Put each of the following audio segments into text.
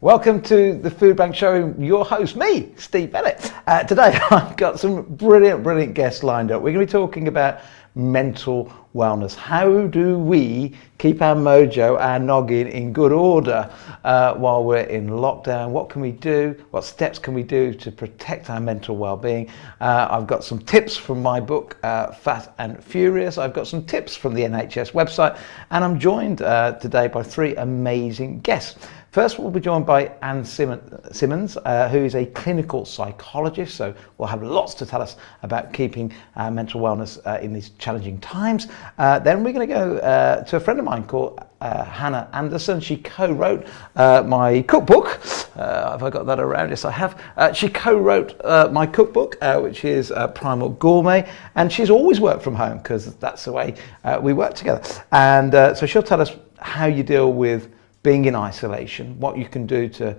Welcome to the Food Bank Show, your host, me, Steve Bennett. Today I've got some brilliant guests lined up. We're going to be talking about mental wellness. How do we keep our mojo, our noggin in good order while we're in lockdown? What can we do? What steps can we do to protect our mental well-being? I've got some tips from my book, Fat and Furious. I've got some tips from the NHS website, and I'm joined today by three amazing guests. First, we'll be joined by Anne Simmons, who is a clinical psychologist, so we'll have lots to tell us about keeping mental wellness in these challenging times. Then we're going to go to a friend of mine called Hannah Anderson. She co-wrote my cookbook. Have I got that around? Yes, I have. She co-wrote my cookbook, which is Primal Gourmet, and she's always worked from home because that's the way we work together. And so she'll tell us how you deal with being in isolation, what you can do to,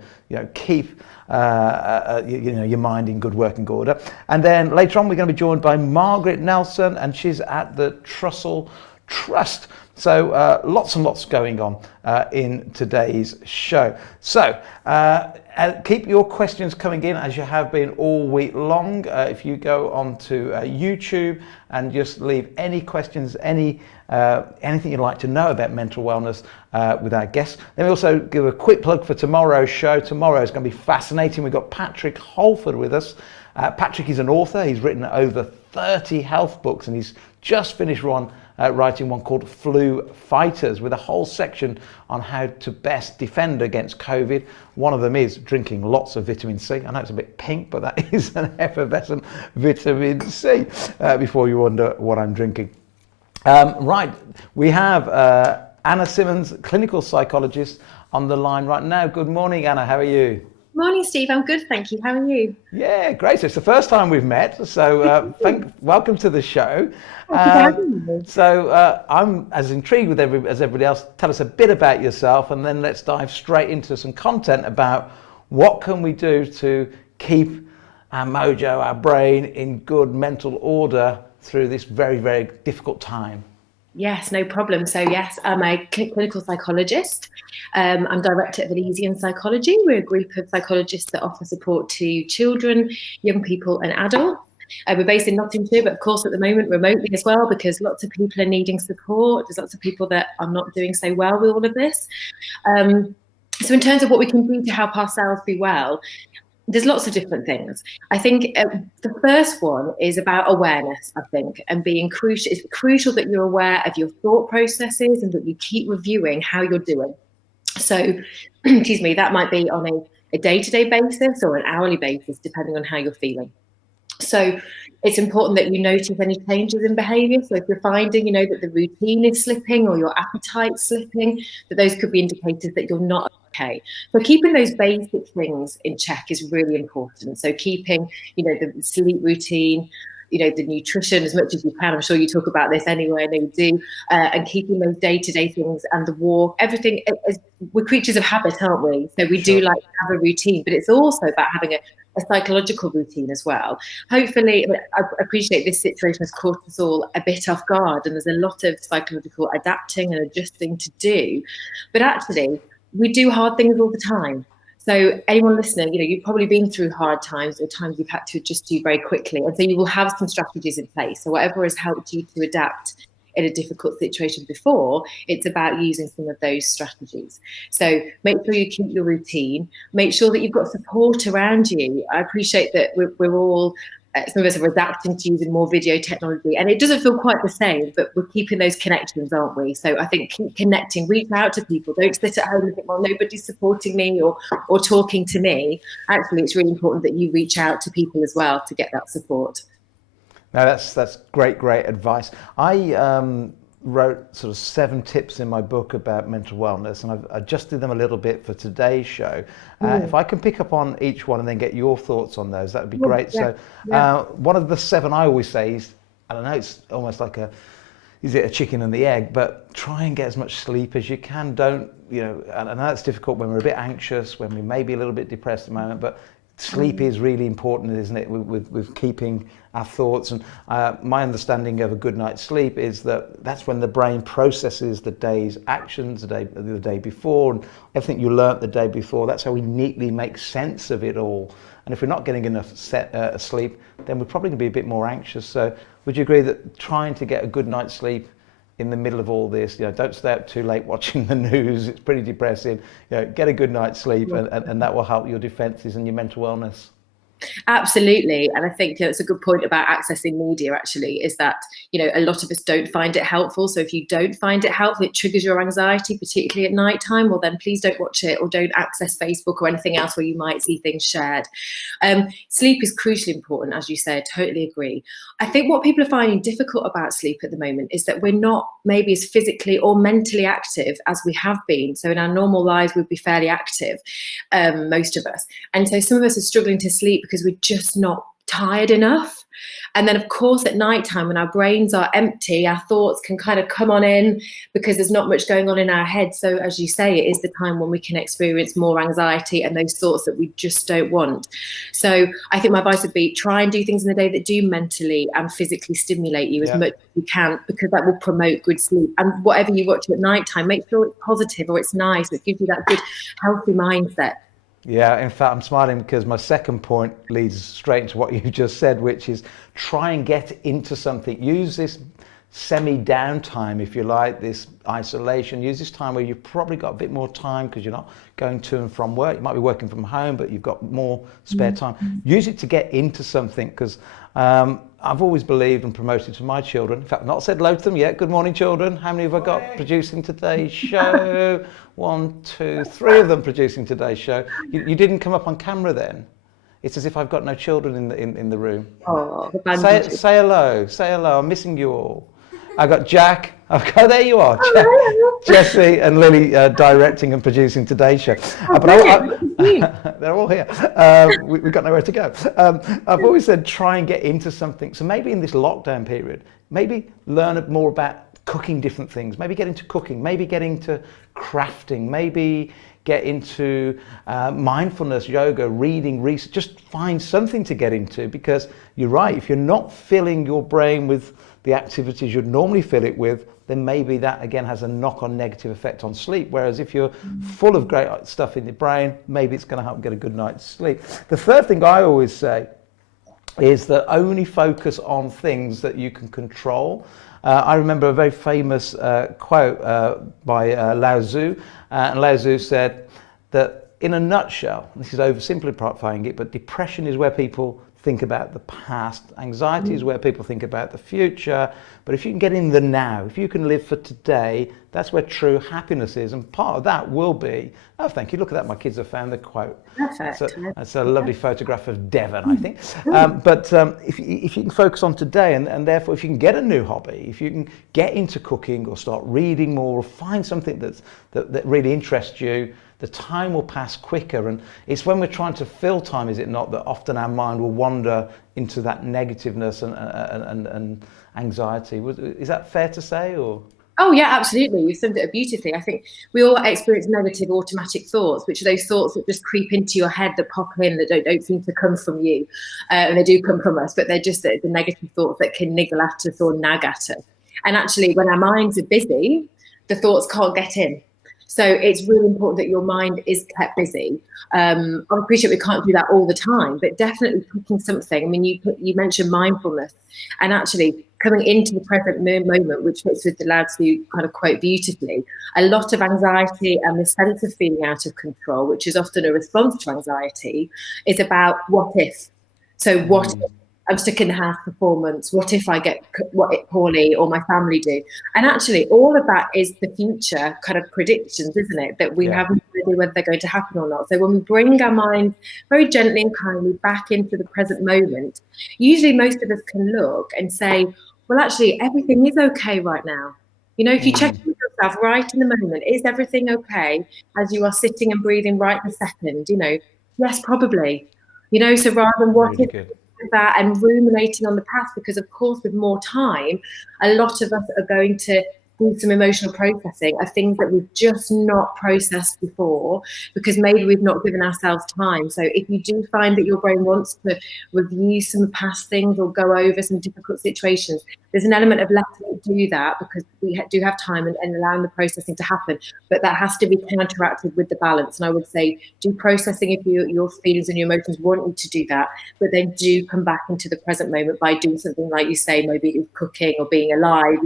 keep your mind in good working order. And then later on, we're going to be joined by Margaret Nelson, and she's at the Trussell Trust. So lots and lots going on in today's show. So keep your questions coming in as you have been all week long. If you go onto YouTube and just leave any questions, anything you'd like to know about mental wellness with our guests. Then we also give a quick plug for tomorrow's show. Tomorrow is going to be fascinating. We've got Patrick Holford with us. Patrick is an author. He's written over 30 health books, and he's just finished writing one called Flu Fighters, with a whole section on how to best defend against COVID. One of them is drinking lots of vitamin C. I know it's a bit pink, but that is an effervescent vitamin C, before you wonder what I'm drinking. Right, we have Anna Simmons, clinical psychologist, on the line right now. Good morning, Anna. How are you? Morning, Steve. I'm good, thank you. How are you? Yeah, great. So it's the first time we've met, so welcome to the show. I'm as intrigued with as everybody else. Tell us a bit about yourself, and then let's dive straight into some content about what can we do to keep our mojo, our brain in good mental order through this very, very difficult time. Yes, no problem. So yes, I'm a clinical psychologist. I'm director of Elysian Psychology. We're a group of psychologists that offer support to children, young people and adults. We're based in Nottinghamshire, but of course at the moment remotely as well, because lots of people are needing support. There's lots of people that are not doing so well with all of this. So in terms of what we can do to help ourselves be well, there's lots of different things. I think the first one is about awareness, I think, and being crucial. It's crucial that you're aware of your thought processes and that you keep reviewing how you're doing. So, excuse me, that might be on a day-to-day basis or an hourly basis, depending on how you're feeling. So it's important that you notice any changes in behaviour. So if you're finding, that the routine is slipping or your appetite's slipping, that those could be indicators that you're not okay. So keeping those basic things in check is really important. So keeping, the sleep routine, the nutrition as much as you can. I'm sure you talk about this anyway, I know you do. And keeping those day-to-day things and the walk, everything. We're creatures of habit, aren't we? So we do like to have a routine, but it's also about having a psychological routine as well. Hopefully, I appreciate this situation has caught us all a bit off guard, and there's a lot of psychological adapting and adjusting to do. But actually, we do hard things all the time. So anyone listening, you've probably been through hard times or times you've had to adjust to very quickly. And so you will have some strategies in place. So whatever has helped you to adapt in a difficult situation before, it's about using some of those strategies. So make sure you keep your routine, make sure that you've got support around you. I appreciate that we're all, some of us are adapting to using more video technology, and it doesn't feel quite the same, but we're keeping those connections, aren't we? So I think keep connecting, reach out to people. Don't sit at home and think, well, nobody's supporting me or talking to me. Actually, it's really important that you reach out to people as well to get that support. Now that's great advice. I wrote sort of 7 tips in my book about mental wellness, and I've adjusted them a little bit for today's show. If I can pick up on each one and then get your thoughts on those, that would be great. One of the 7 I always say is, I don't know, it's almost like is it a chicken and the egg, but try and get as much sleep as you can. Don't, and I know it's difficult when we're a bit anxious, when we may be a little bit depressed at the moment, but sleep is really important, isn't it, with keeping our thoughts. And my understanding of a good night's sleep is that that's when the brain processes the day's actions, the day before, and everything you learnt the day before. That's how we neatly make sense of it all. And if we're not getting enough sleep, then we're probably going to be a bit more anxious. So would you agree that trying to get a good night's sleep in the middle of all this, don't stay up too late watching the news, it's pretty depressing, get a good night's sleep, and that will help your defenses and your mental wellness? Absolutely. And I think it's a good point about accessing media, actually, is that, a lot of us don't find it helpful. So if you don't find it helpful, it triggers your anxiety, particularly at night time, well, then please don't watch it, or don't access Facebook or anything else where you might see things shared. Sleep is crucially important, as you say. I totally agree. I think what people are finding difficult about sleep at the moment is that we're not maybe as physically or mentally active as we have been. So in our normal lives, we'd be fairly active, most of us. And so some of us are struggling to sleep because we're just not tired enough. And then, of course, at night time, when our brains are empty, our thoughts can kind of come on in because there's not much going on in our head. So as you say, it is the time when we can experience more anxiety and those thoughts that we just don't want. So I think my advice would be try and do things in the day that do mentally and physically stimulate you as much as you can, because that will promote good sleep. And whatever you watch at night time, make sure it's positive or it's nice. It gives you that good, healthy mindset. Yeah, in fact, I'm smiling because my second point leads straight into what you just said, which is try and get into something. Use this semi-downtime, if you like, this isolation. Use this time where you've probably got a bit more time because you're not going to and from work. You might be working from home, but you've got more spare time. Use it to get into something, because I've always believed and promoted to my children. In fact, I've not said hello to them yet. Good morning, children. How many have I got producing today's show? 1, 2, 3 of them producing today's show. You didn't come up on camera then. It's as if I've got no children in the room. Oh, say hello. Say hello. I'm missing you all. I got Jack. There you are. Jesse and Lily directing and producing today's show. They're all here. We've got nowhere to go. I've always said try and get into something. So maybe in this lockdown period, maybe learn more about cooking different things. Maybe get into cooking. Maybe get into crafting. Maybe get into mindfulness, yoga, reading, research. Just find something to get into, because you're right. If you're not filling your brain with the activities you'd normally fill it with, then maybe that again has a knock-on negative effect on sleep. Whereas if you're full of great stuff in your brain, maybe it's going to help get a good night's sleep. The third thing I always say is that only focus on things that you can control. I remember a very famous quote by Lao Tzu, and Lao Tzu said that in a nutshell, this is oversimplifying it, but depression is where people think about the past, anxiety is where people think about the future, but if you can get in the now, if you can live for today, that's where true happiness is, and part of that will be, oh thank you, look at that, my kids have found the quote. Perfect. That's a lovely photograph of Devon, I think. But if you can focus on today, and therefore if you can get a new hobby, if you can get into cooking or start reading more, or find something that really interests you, the time will pass quicker. And it's when we're trying to fill time, is it not, that often our mind will wander into that negativeness and anxiety. Is that fair to say, or? Oh yeah, absolutely. You've summed it up beautifully. I think we all experience negative automatic thoughts, which are those thoughts that just creep into your head, that pop in, that don't seem to come from you. And they do come from us, but they're just the negative thoughts that can niggle at us or nag at us. And actually, when our minds are busy, the thoughts can't get in. So it's really important that your mind is kept busy. I appreciate we can't do that all the time, but definitely picking something. I mean, you mentioned mindfulness, and actually coming into the present moment, which fits with the Lao Tzu kind of quote beautifully. A lot of anxiety and the sense of feeling out of control, which is often a response to anxiety, is about what if. So what if I'm stuck in the house for 4 months? What if I get poorly, or my family do? And actually, all of that is the future kind of predictions, isn't it? That we have no idea whether they're going to happen or not. So when we bring our minds very gently and kindly back into the present moment, usually most of us can look and say, well, actually, everything is okay right now. If you check with yourself right in the moment, is everything okay as you are sitting and breathing right this second? Yes, probably. So rather than what if that and ruminating on the past, because of course with more time, a lot of us are going to do some emotional processing are things that we've just not processed before, because maybe we've not given ourselves time. So if you do find that your brain wants to review some past things or go over some difficult situations, there's an element of letting it do that, because we do have time, and allowing the processing to happen. But that has to be counteracted with the balance. And I would say do processing if your feelings and your emotions want you to do that, but then do come back into the present moment by doing something like you say, maybe cooking or being alive,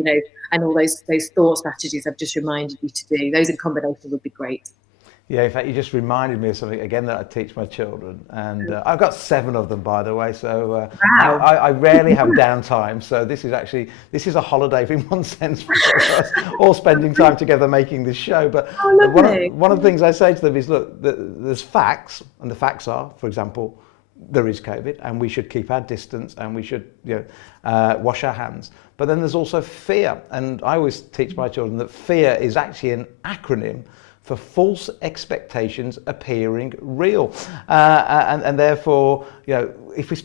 and all those thought strategies I've just reminded you to do. Those in combination would be great. Yeah, in fact, you just reminded me of something again that I teach my children, and I've got 7 of them, by the way. So Wow. I rarely have downtime. So this is a holiday in one sense for us, all spending time together making this show. But one of the things I say to them is, look, there's facts, and the facts are, for example, there is COVID, and we should keep our distance, and we should wash our hands. But then there's also fear, and I always teach my children that fear is actually an acronym for false expectations appearing real, and therefore, if we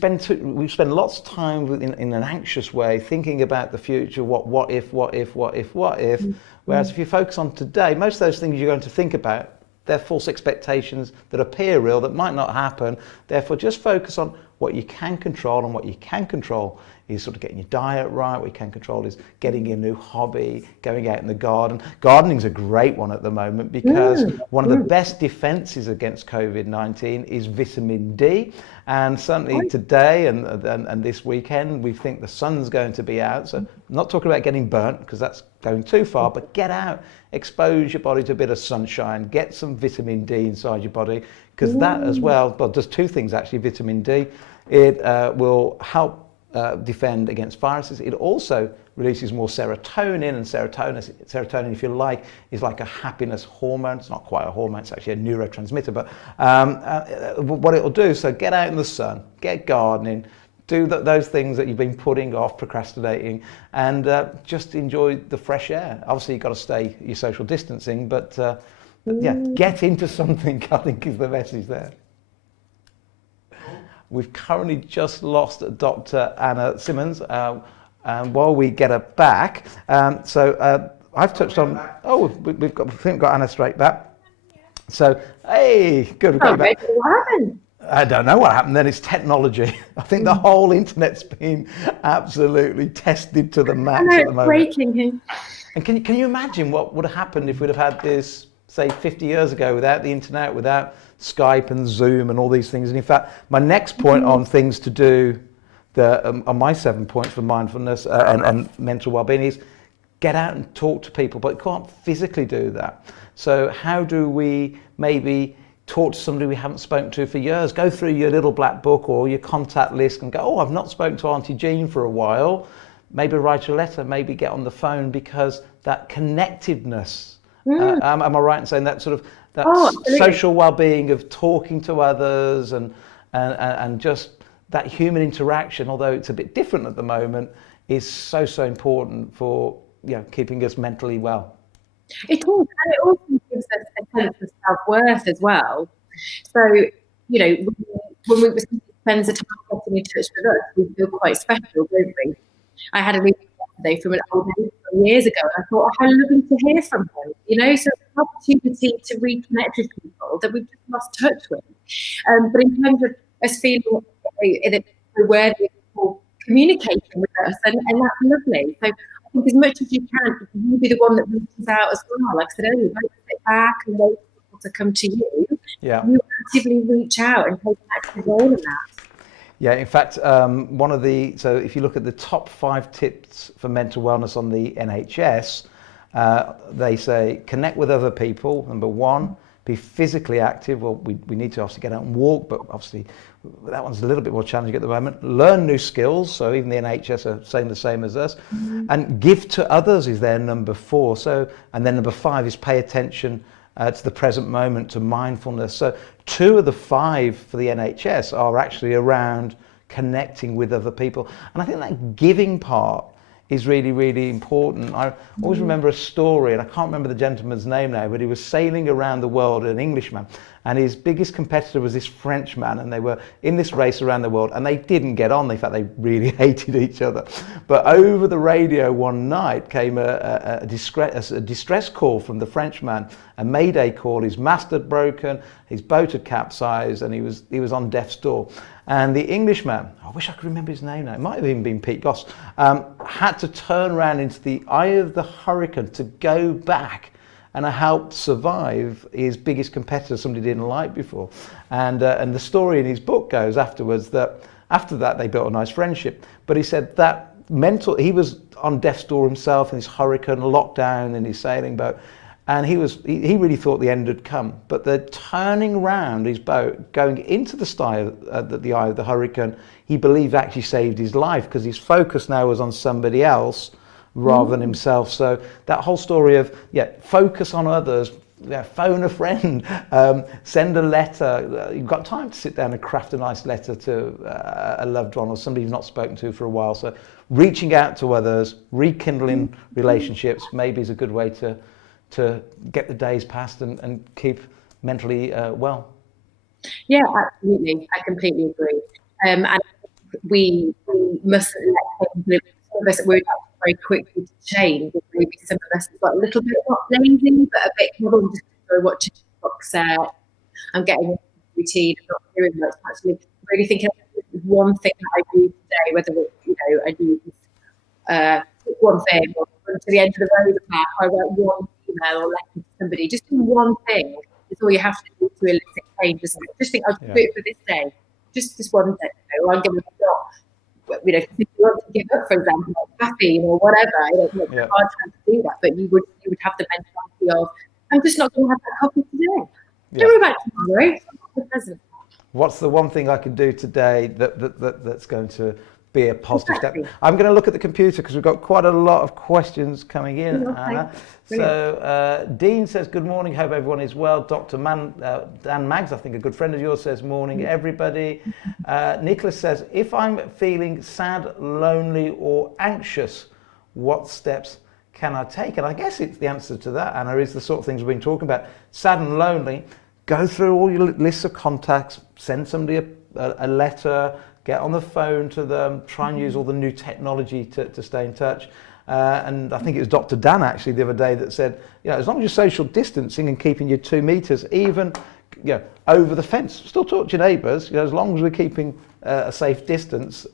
spend lots of time in an anxious way thinking about the future, what if, whereas if you focus on today, most of those things you're going to think about, they're false expectations that appear real, that might not happen. Therefore, just focus on what you can control, and what you can control is sort of getting your diet right. What you can control is getting a new hobby, going out in the garden. Gardening's a great one at the moment, because one of the best defenses against COVID-19 is vitamin D. And certainly today and this weekend, we think the sun's going to be out. So I'm not talking about getting burnt, because that's going too far, but get out, expose your body to a bit of sunshine, get some vitamin D inside your body, because that as well does 2 things actually. Vitamin D, it will help defend against viruses. It also releases more serotonin, and serotonin, if you like, is like a happiness hormone. It's not quite a hormone, it's actually a neurotransmitter, but what it'll do, so get out in the sun, get gardening, do those things that you've been putting off, procrastinating, and just enjoy the fresh air. Obviously, you've got to stay your social distancing, but yeah, get into something, I think, is the message there. We've currently just lost Dr. Anna Simmons. And while we get her back, I've touched on. Oh, we've got Anna straight back. So, hey, good. We've got you back. What happened? I don't know what happened then. It's technology. I think the whole internet's been absolutely tested to the max at the moment. Breaking him. And can you imagine what would have happened if we'd have had this, say, 50 years ago, without the internet, without Skype and Zoom and all these things? And in fact, my next point on things to do, on my 7 points for mindfulness and mental well-being, is get out and talk to people, but you can't physically do that. So how do we maybe talk to somebody we haven't spoken to for years? Go through your little black book or your contact list and go, oh, I've not spoken to Auntie Jean for a while. Maybe write a letter, maybe get on the phone, because that connectedness, am I right in saying that sort of that social well-being of talking to others and just that human interaction, although it's a bit different at the moment, is so important for keeping us mentally well. It is, and it also gives us a sense of self-worth as well. So, when we spend the time getting in touch with us, we feel quite special, don't we? I had a meeting yesterday from an old man from years ago, and I thought, how lovely to hear from him. So it's an opportunity to reconnect with people that we've just lost touch with. But in terms of us feeling that we're worthy of people communicating with us, and that's lovely. So I think as much as you can, you be the one that reaches out as well. Like I said earlier, don't sit back and wait for people to come to you. Yeah. You actively reach out and take an active role in that. Yeah, in fact, so if you look at the top 5 tips for mental wellness on the NHS, they say connect with other people. Number 1, be physically active. Well, we need to obviously get out and walk, but obviously that one's a little bit more challenging at the moment. Learn new skills. So even the NHS are saying the same as us. And give to others is their number 4. So, and then number 5 is pay attention to the present moment, to mindfulness. So 2 of the 5 for the NHS are actually around connecting with other people. And I think that giving part is really, really important. I always remember a story, and I can't remember the gentleman's name now, but he was sailing around the world, an Englishman, and his biggest competitor was this Frenchman, and they were in this race around the world, and they didn't get on. In fact, they really hated each other. But over the radio one night came a distress call from the Frenchman, a mayday call. His mast had broken, his boat had capsized, and he was on death's door. And the Englishman, I wish I could remember his name now, it might have even been Pete Goss, had to turn around into the eye of the hurricane to go back and help survive his biggest competitor, somebody he didn't like before. And the story in his book goes afterwards that after that they built a nice friendship. But he said that he was on death's door himself in this hurricane, locked down in his sailing boat. And he really thought the end had come. But the turning around his boat, going into the eye of the hurricane, he believed actually saved his life, because his focus now was on somebody else rather than himself. So that whole story of, focus on others, phone a friend, send a letter. You've got time to sit down and craft a nice letter to a loved one or somebody you've not spoken to for a while. So reaching out to others, rekindling relationships maybe is a good way to get the days past and keep mentally well. Yeah, absolutely. I completely agree. And we mustn't let things, some of us are very quickly to change. Maybe some of us have got a little bit not lazy, but a bit more just watching Fox. I'm getting into the routine and not doing much. Actually, really thinking one thing that I do today, whether it's, I do one thing, or to the end of the road map, I write one email or letter to somebody. Just do one thing. It's all you have to do to elicit change, isn't it? Just think, I'll do it for this day. Just this one day. Or I'm going to stop. If you want to give up, for example, like caffeine or whatever, it's hard time to do that. But you would have the mentality of, I'm just not going to have that coffee today. Don't worry about tomorrow. The present. What's the one thing I can do today that's going to be a positive step? I'm going to look at the computer because we've got quite a lot of questions coming in, Anna. So Dean says, good morning, hope everyone is well. Dr. Dan Maggs, I think a good friend of yours, says morning everybody. Nicholas says, if I'm feeling sad, lonely or anxious, what steps can I take? And I guess it's the answer to that, Anna, is the sort of things we've been talking about. Sad and lonely, go through all your lists of contacts, send somebody a letter, get on the phone to them, try and use all the new technology to stay in touch. And I think it was Dr. Dan actually the other day that said, as long as you're social distancing and keeping your 2 meters, even over the fence, still talk to your neighbours, as long as we're keeping a safe distance,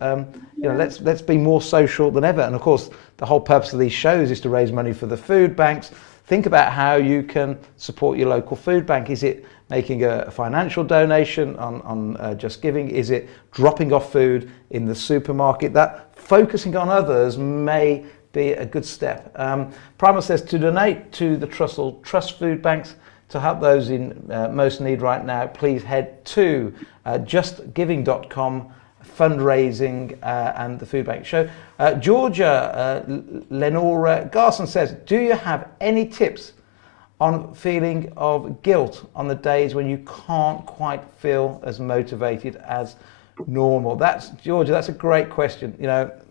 let's be more social than ever. And of course, the whole purpose of these shows is to raise money for the food banks. Think about how you can support your local food bank. Is it making a financial donation on Just Giving? Is it dropping off food in the supermarket? That focusing on others may be a good step. Primal says to donate to the Trussell Trust food banks to help those in most need right now, please head to justgiving.com, fundraising and the food bank show. Georgia Lenora Garson says, do you have any tips on feeling of guilt on the days when you can't quite feel as motivated as normal? Georgia, that's a great question.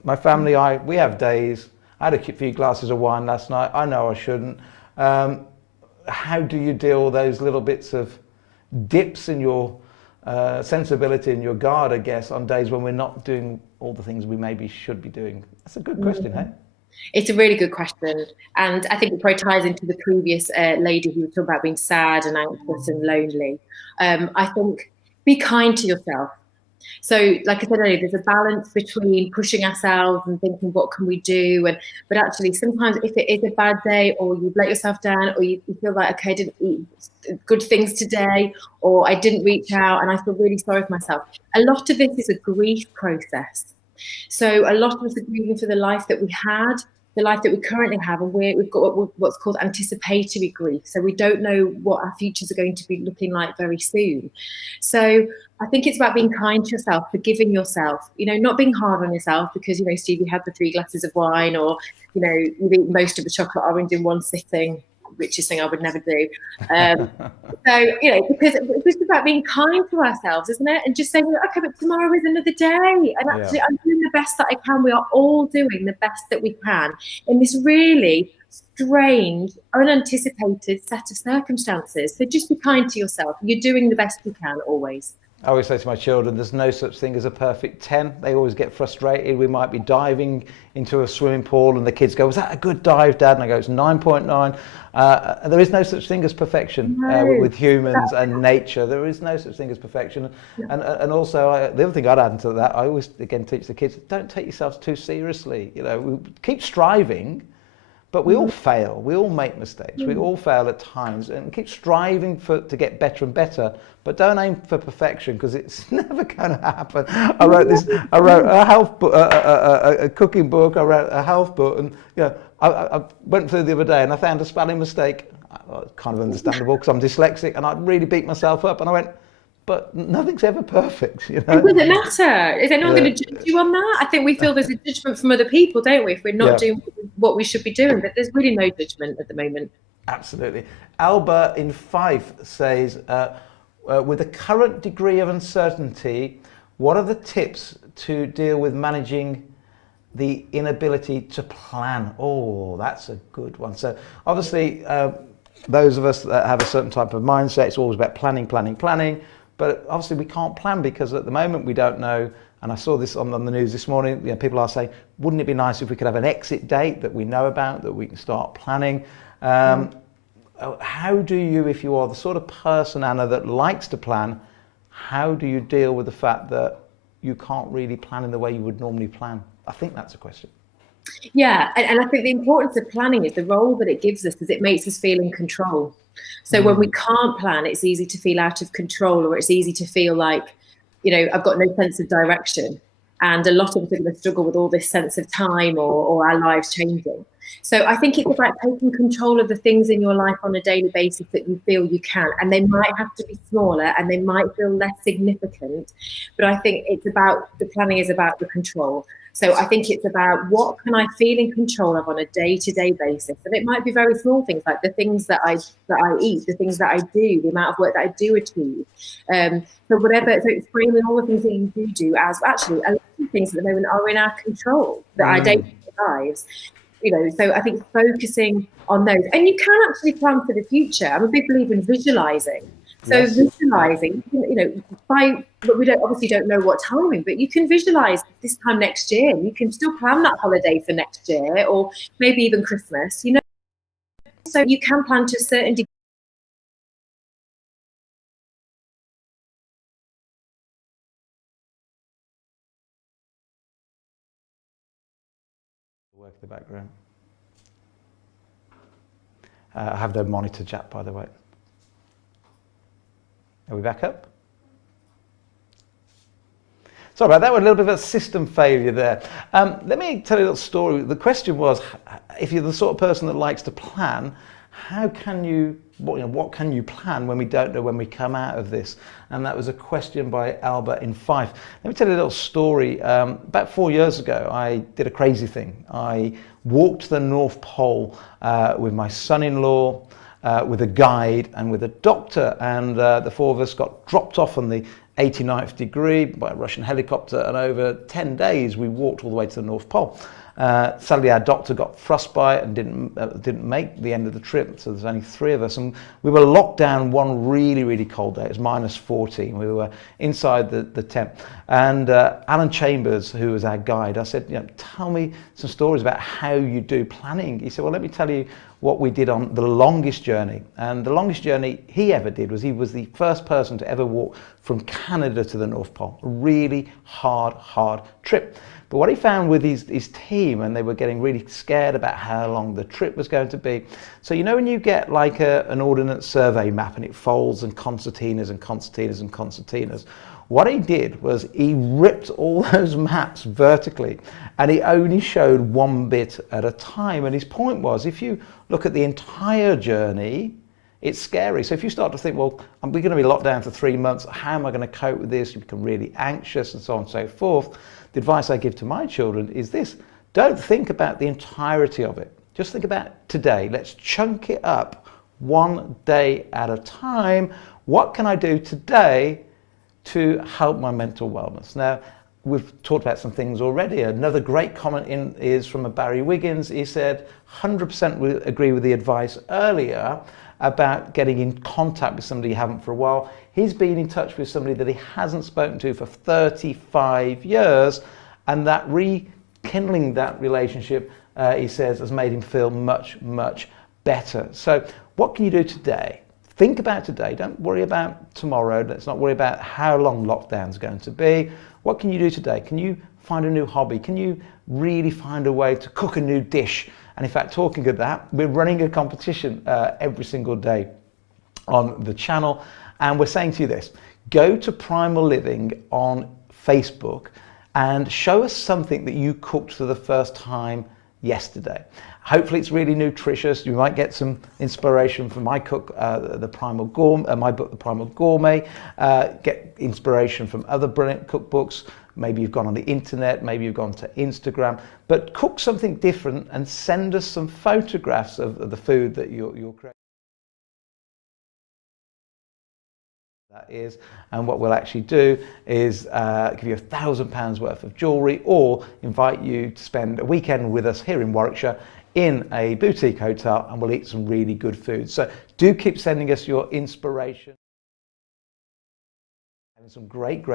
My family, we have days. I had a few glasses of wine last night. I know I shouldn't. How do you deal with those little bits of dips in your sensibility and your guard, I guess, on days when we're not doing all the things we maybe should be doing? That's a good question, hey? It's a really good question. And I think it probably ties into the previous lady who was talking about being sad and anxious and lonely. I think be kind to yourself. So like I said earlier, there's a balance between pushing ourselves and thinking, what can we do? But actually, sometimes if it is a bad day or you've let yourself down or you feel like, okay, I didn't eat good things today or I didn't reach out and I feel really sorry for myself. A lot of this is a grief process. So a lot of us are grieving for the life that we had, the life that we currently have, and we've got what's called anticipatory grief. So we don't know what our futures are going to be looking like very soon. So I think it's about being kind to yourself, forgiving yourself, not being hard on yourself because, Steve, you had the 3 glasses of wine or, you've eaten most of the chocolate orange in one sitting. which is something I would never do. So, you know, because it's just about being kind to ourselves, isn't it? And just saying, okay, but tomorrow is another day. And actually, I'm doing the best that I can. We are all doing the best that we can in this really strange, unanticipated set of circumstances. So just be kind to yourself. You're doing the best you can always. I always say to my children, there's no such thing as a perfect 10. They always get frustrated. We might be diving into a swimming pool and the kids go, was that a good dive, Dad? And I go, it's 9.9. There is no such thing as perfection with humans and nature. There is no such thing as perfection. And also, the other thing I'd add to that, I always, again, teach the kids, don't take yourselves too seriously. You know, keep striving. But we all fail, we all make mistakes, we all fail at times, and keep striving to get better and better, but don't aim for perfection because it's never going to happen. I wrote a health book, a cooking book, I wrote a health book, and you know, I went through the other day and I found a spelling mistake. Kind of understandable because I'm dyslexic, and I really beat myself up, and I went, but nothing's ever perfect, you know. It doesn't matter. Is anyone going to judge you on that? I think we feel there's a judgment from other people, don't we, if we're not doing what we should be doing, but there's really no judgment at the moment. Absolutely. Albert in Fife says, with the current degree of uncertainty, what are the tips to deal with managing the inability to plan? Oh, that's a good one. So obviously, those of us that have a certain type of mindset, it's always about planning. But obviously we can't plan because at the moment we don't know, and I saw this on the news this morning, you know, people are saying, wouldn't it be nice if we could have an exit date that we know about, that we can start planning? How do you, if you are the sort of person, Anna, that likes to plan, how do you deal with the fact that you can't really plan in the way you would normally plan? I think that's a question. Yeah, and I think the importance of planning is the role that it gives us, because it makes us feel in control. So when we can't plan, it's easy to feel out of control, or it's easy to feel like, you know, I've got no sense of direction. And a lot of us are going to struggle with all this sense of time or our lives changing. So I think it's about taking control of the things in your life on a daily basis that you feel you can. And they might have to be smaller and they might feel less significant. But I think it's about, the planning is about the control. So I think it's about what can I feel in control of on a day-to-day basis. And it might be very small things, like the things that I eat, the things that I do, the amount of work that I do achieve. So whatever, so it's framing all the things that you do as actually a lot of things at the moment are in our control, that our day-to-day lives. You know, so I think focusing on those, and you can actually plan for the future. I'm a big believer in visualizing. So visualizing, you know, but we obviously don't know what timing, but you can visualize this time next year. You can still plan that holiday for next year, or maybe even Christmas, you know. So you can plan to a certain degree. Work in the background. I have no monitor chat, by the way. Are we back up? Sorry about that, we're a little bit of a system failure there. Let me tell you a little story. The question was, if you're the sort of person that likes to plan, how can you, what can you plan when we don't know when we come out of this? And that was a question by Albert in Fife. Let me tell you a little story. About 4 years ago, I did a crazy thing. I walked to the North Pole with my son-in-law, with a guide and with a doctor, and the four of us got dropped off on the 89th degree by a Russian helicopter, and over 10 days we walked all the way to the North Pole. Sadly, our doctor got frostbite and didn't make the end of the trip, so there's only 3 of us, and we were locked down one really cold day. It was -14. We were inside the tent, and Alan Chambers, who was our guide, I said, tell me some stories about how you do planning. He said, well, let me tell you what we did on the longest journey. And the longest journey he ever did was, he was the first person to ever walk from Canada to the North Pole. A really hard trip. But what he found with his team, and they were getting really scared about how long the trip was going to be. So when you get like an ordnance survey map and it folds and concertinas and concertinas and concertinas, what he did was he ripped all those maps vertically, and he only showed one bit at a time. And his point was, if you look at the entire journey, it's scary. So if you start to think, well, we're going to be locked down for 3 months, how am I going to cope with this? You become really anxious and so on and so forth. The advice I give to my children is this: don't think about the entirety of it. Just think about today. Let's chunk it up one day at a time. What can I do today to help my mental wellness? Now, we've talked about some things already. Another great comment is from a Barry Wiggins. He said, 100% agree with the advice earlier about getting in contact with somebody you haven't for a while. He's been in touch with somebody that he hasn't spoken to for 35 years, and that rekindling that relationship, he says, has made him feel much, much better. So what can you do today? Think about today. Don't worry about tomorrow. Let's not worry about how long lockdown's going to be. What can you do today? Can you find a new hobby? Can you really find a way to cook a new dish? And in fact, talking of that, we're running a competition every single day on the channel. And we're saying to you this: go to Primal Living on Facebook and show us something that you cooked for the first time yesterday. Hopefully it's really nutritious. You might get some inspiration from my cook, the Primal Gourmet, my book, The Primal Gourmet. Get inspiration from other brilliant cookbooks. Maybe you've gone on the internet, maybe you've gone to Instagram, but cook something different and send us some photographs of the food that you're creating. That is, and what we'll actually do is give you £1,000 worth of jewellery, or invite you to spend a weekend with us here in Warwickshire in a boutique hotel, and we'll eat some really good food. So do keep sending us your inspiration. And some great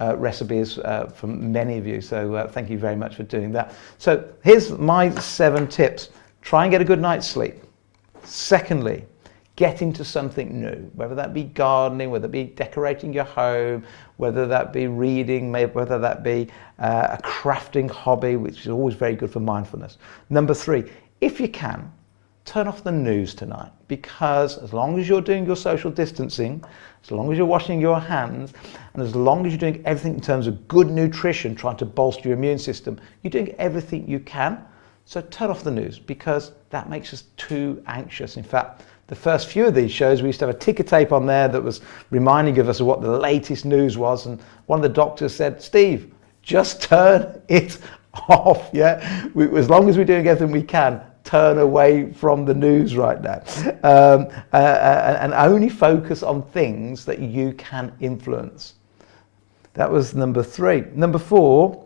recipes from many of you, so thank you very much for doing that. So here's my 7 tips. Try and get a good night's sleep. Secondly, get into something new, whether that be gardening, whether it be decorating your home, whether that be reading, whether that be a crafting hobby, which is always very good for mindfulness. Number 3, if you can, turn off the news tonight, because as long as you're doing your social distancing, as long as you're washing your hands, and as long as you're doing everything in terms of good nutrition, trying to bolster your immune system, you're doing everything you can. So turn off the news, because that makes us too anxious. In fact, the first few of these shows, we used to have a ticker tape on there that was reminding of us of what the latest news was. And one of the doctors said, Steve, just turn it off. Yeah, as long as we're doing everything we can, turn away from the news right now, and only focus on things that you can influence. That was number 3. Number 4,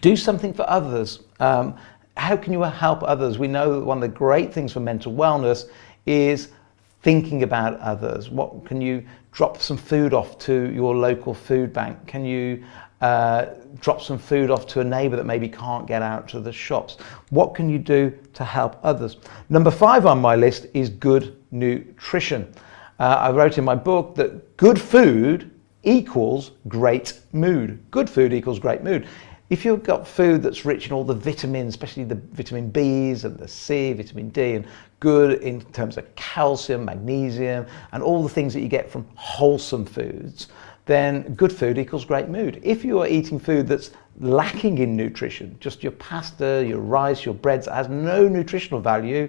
do something for others. How can you help others? We know that one of the great things for mental wellness is thinking about others. What can you drop some food off to your local food bank? Can you drop some food off to a neighbour that maybe can't get out to the shops? What can you do to help others? Number 5 on my list is good nutrition. I wrote in my book that good food equals great mood. Good food equals great mood. If you've got food that's rich in all the vitamins, especially the vitamin B's and the C, vitamin D, and good in terms of calcium, magnesium, and all the things that you get from wholesome foods, then good food equals great mood. If you are eating food that's lacking in nutrition, just your pasta, your rice, your breads, that has no nutritional value,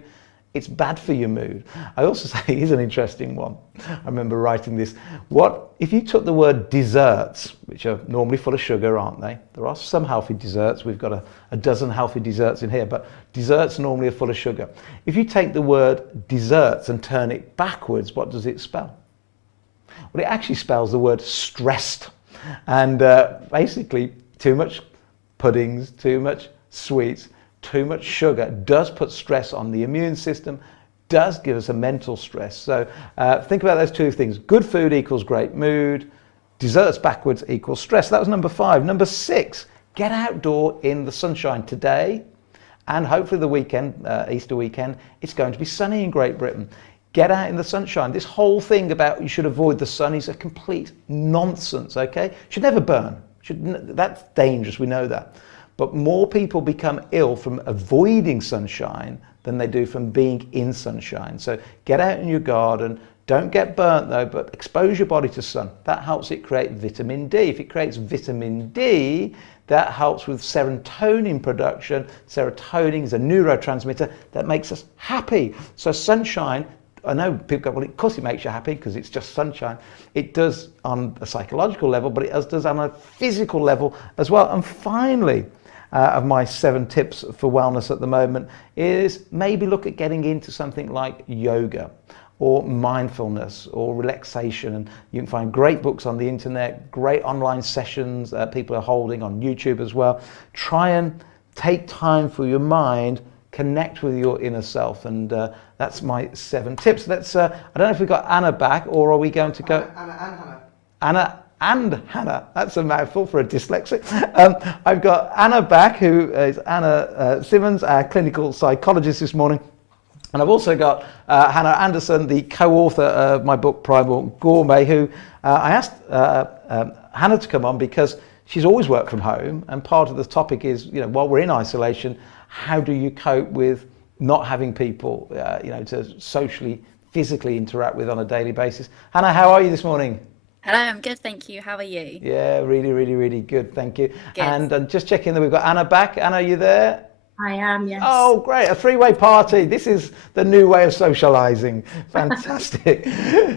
it's bad for your mood. I also say, here's an interesting one. I remember writing this. What if you took the word desserts, which are normally full of sugar, aren't they? There are some healthy desserts. We've got a dozen healthy desserts in here, but desserts normally are full of sugar. If you take the word desserts and turn it backwards, what does it spell? Well, it actually spells the word stressed. And basically, too much puddings, too much sweets, too much sugar does put stress on the immune system, does give us a mental stress. So think about those 2 things. Good food equals great mood. Desserts backwards equals stress. That was number 5. Number 6, get outdoor in the sunshine today, and hopefully the weekend, Easter weekend, it's going to be sunny in Great Britain. Get out in the sunshine. This whole thing about you should avoid the sun is a complete nonsense, okay? Should never burn. That's dangerous, we know that. But more people become ill from avoiding sunshine than they do from being in sunshine. So get out in your garden. Don't get burnt though, but expose your body to sun. That helps it create vitamin D. If it creates vitamin D, that helps with serotonin production. Serotonin is a neurotransmitter that makes us happy. So sunshine, I know people go, well, of course it makes you happy because it's just sunshine. It does on a psychological level, but it does on a physical level as well. And finally, of my 7 tips for wellness at the moment is maybe look at getting into something like yoga or mindfulness or relaxation. And you can find great books on the internet, great online sessions people are holding on YouTube as well. Try and take time for your mind, connect with your inner self, and that's my 7 tips. Let's I don't know if we've got Anna back, or are we going to go Anna and Hannah. Anna and Hannah. That's a mouthful for a dyslexic. I've got Anna back, who is Anna Simmons, our clinical psychologist this morning. And I've also got Hannah Anderson, the co-author of my book, Primal Gourmet, who I asked Hannah to come on because she's always worked from home. And part of the topic is, while we're in isolation, how do you cope with not having people, to socially, physically interact with on a daily basis? Hannah, how are you this morning? Hello, I'm good, thank you. How are you? Yeah, really, really, really good, thank you. Good. And just checking that we've got Anna back. Anna, are you there? I am, yes. Oh, great. A 3-way party. This is the new way of socializing. Fantastic.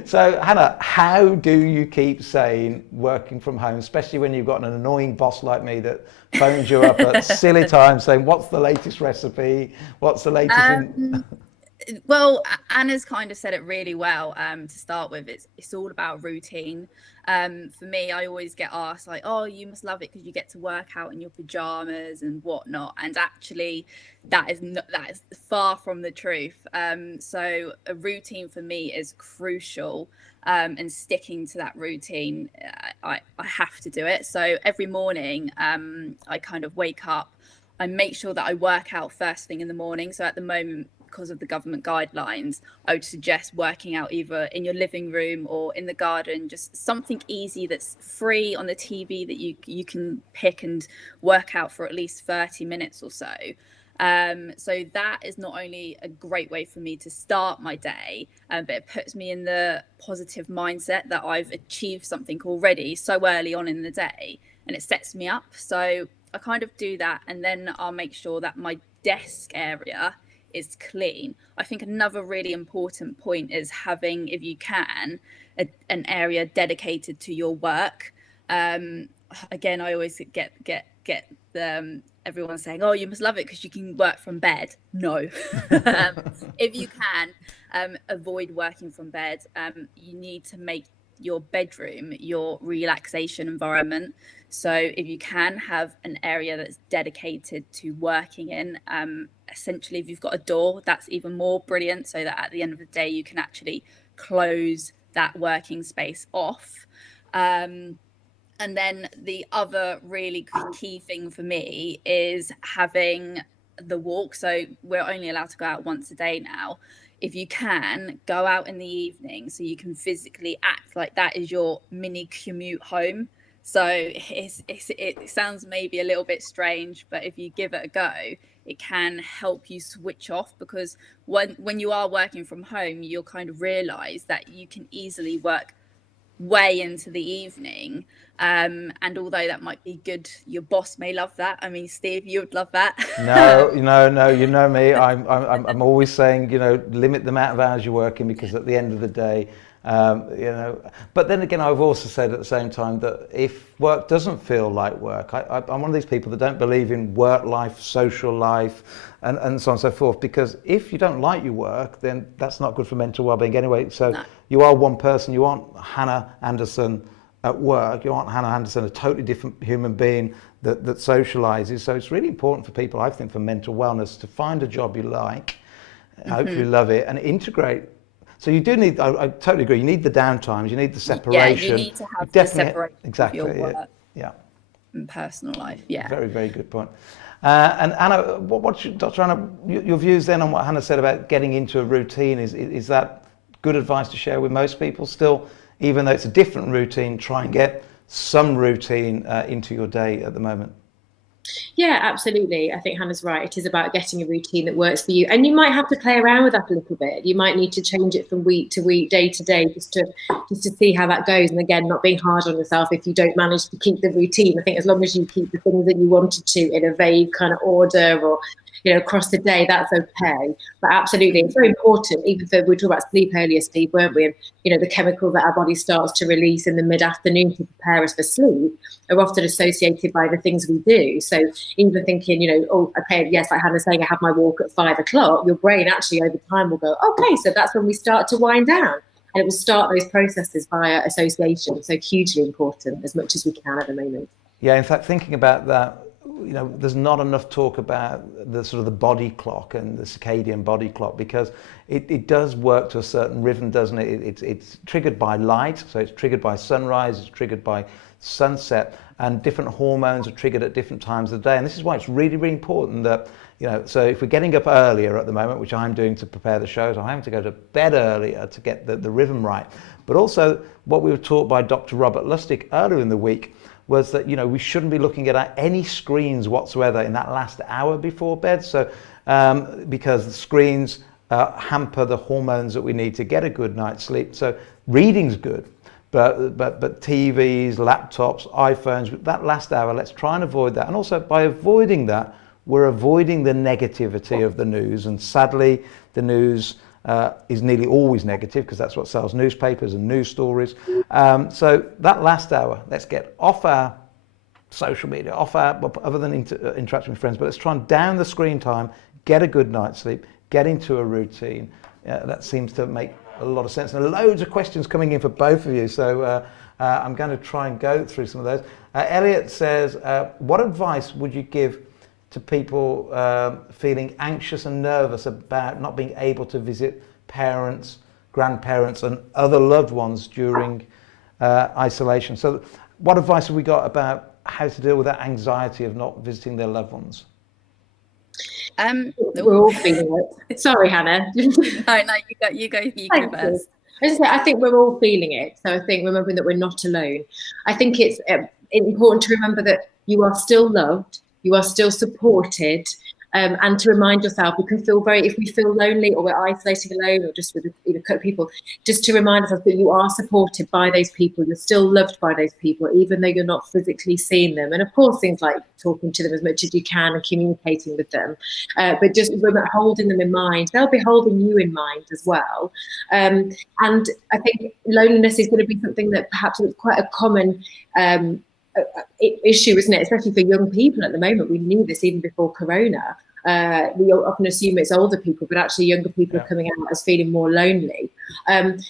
So, Hannah, how do you keep sane working from home, especially when you've got an annoying boss like me that phones you up at silly times saying, what's the latest recipe? What's the latest... Well, Anna's kind of said it really well. To start with, it's all about routine. For me, I always get asked like, "Oh, you must love it because you get to work out in your pajamas and whatnot." And actually, that is far from the truth. So a routine for me is crucial, and sticking to that routine, I have to do it. So every morning, I kind of wake up. I make sure that I work out first thing in the morning. So at the moment, because of the government guidelines, I would suggest working out either in your living room or in the garden, just something easy that's free on the TV that you can pick and work out for at least 30 minutes or so. So that is not only a great way for me to start my day, but it puts me in the positive mindset that I've achieved something already so early on in the day, and it sets me up. So I kind of do that, and then I'll make sure that my desk area is clean. I think another really important point is having, if you can, an area dedicated to your work. Again, I always get everyone saying, "Oh, you must love it because you can work from bed." No. If you can avoid working from bed, you need to make your bedroom your relaxation environment. So if you can have an area that's dedicated to working in, essentially if you've got a door, that's even more brilliant, so that at the end of the day you can actually close that working space off. And then the other really key thing for me is having the walk. So we're only allowed to go out once a day now. If you can, go out in the evening so you can physically act like that is your mini commute home. So it sounds maybe a little bit strange, but if you give it a go, it can help you switch off, because when you are working from home, you'll kind of realize that you can easily work way into the evening, and although that might be good, your boss may love that. I mean, Steve, you would love that. No, you know me. I'm always saying, limit the amount of hours you're working, because at the end of the day, But then again, I've also said at the same time that if work doesn't feel like work, I'm one of these people that don't believe in work life, social life, and so on and so forth. Because if you don't like your work, then that's not good for mental well-being anyway. So no. You are one person. You aren't Hannah Anderson at work. You aren't Hannah Anderson, a totally different human being that socializes. So it's really important for people, I think, for mental wellness, to find a job you like, hopefully love it, and integrate. So you do need, I totally agree, you need the downtimes, you need the separation. Yeah, you need to have the separation exactly, of your work and personal life, yeah. Very, very good point. And Anna, what's Dr. Anna, your views then on what Hannah said about getting into a routine? Is that good advice to share with most people still, even though it's a different routine, try and get some routine into your day at the moment? Yeah, absolutely. I think Hannah's right. It is about getting a routine that works for you. And you might have to play around with that a little bit. You might need to change it from week to week, day to day, just to see how that goes. And again, not being hard on yourself if you don't manage to keep the routine. I think as long as you keep the things that you wanted to in a vague kind of order, or across the day, that's okay. But absolutely, it's very important, even for, we were talking about sleep earlier, Steve, weren't we? And, the chemicals that our body starts to release in the mid-afternoon to prepare us for sleep are often associated by the things we do. So even thinking, okay, yes, like Hannah's saying, I have my walk at 5 o'clock, your brain actually over time will go, okay, so that's when we start to wind down. And it will start those processes via association. So hugely important, as much as we can at the moment. Yeah, in fact, thinking about that, there's not enough talk about the sort of the body clock and the circadian body clock, because it does work to a certain rhythm, doesn't it? It's triggered by light, so it's triggered by sunrise, it's triggered by sunset, and different hormones are triggered at different times of the day. And this is why it's really, really important that, so if we're getting up earlier at the moment, which I'm doing to prepare the shows, I'm having to go to bed earlier to get the rhythm right. But also what we were taught by Dr. Robert Lustig earlier in the week was that, we shouldn't be looking at any screens whatsoever in that last hour before bed. So because the screens hamper the hormones that we need to get a good night's sleep. So reading's good, but TVs, laptops, iPhones, that last hour, let's try and avoid that. And also by avoiding that, we're avoiding the negativity of the news. And sadly, the news is nearly always negative, because that's what sells newspapers and news stories. So that last hour, let's get off our social media, other than interacting with friends, but let's try and down the screen time, get a good night's sleep, get into a routine. That seems to make a lot of sense. And loads of questions coming in for both of you. So I'm going to try and go through some of those. Elliot says, what advice would you give to people feeling anxious and nervous about not being able to visit parents, grandparents and other loved ones during isolation? So what advice have we got about how to deal with that anxiety of not visiting their loved ones? We're all feeling it. Sorry, Hannah. No, you go first. I think we're all feeling it. So I think remembering that we're not alone. I think it's important to remember that you are still loved, you are still supported, and to remind yourself, if we feel lonely or we're isolating alone or just with a couple of people, just to remind ourselves that you are supported by those people, you're still loved by those people, even though you're not physically seeing them. And of course, things like talking to them as much as you can and communicating with them, but just holding them in mind. They'll be holding you in mind as well. And I think loneliness is going to be something that perhaps is quite a common issue, isn't it? Especially for young people at the moment. We knew this even before Corona. We often assume it's older people, but actually younger people are coming out as feeling more lonely.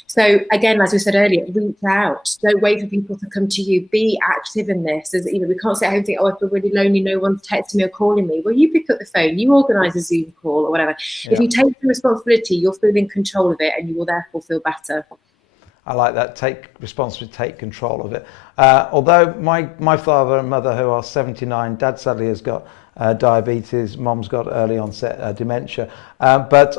So again, as we said earlier, reach out. Don't wait for people to come to you. Be active in this. As we can't sit at home and think, I feel really lonely, no one's texting me or calling me. Well, you pick up the phone, you organise a Zoom call or whatever. Yeah. If you take the responsibility, you'll feel in control of it, and you will therefore feel better. I like that. Take responsibility, take control of it. Although my father and mother, who are 79, Dad sadly has got diabetes, Mom's got early onset dementia, but